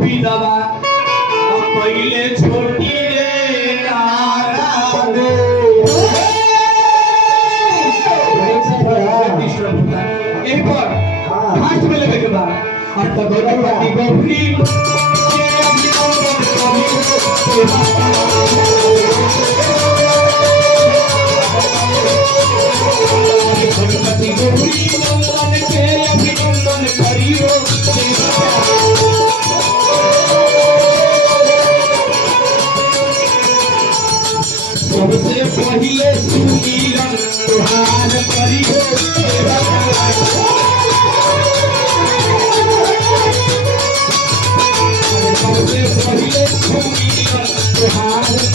विधवा पहले छोटी रे এরপর ফার্স্ট বলে দেখবা আর তো গর্ভবতী গৌরী गणपति गौरी नंदन के अभिनंदन करियो सबसे पहले सुमिरन तुहार करियो सबसे पहले सुमिरन तुहार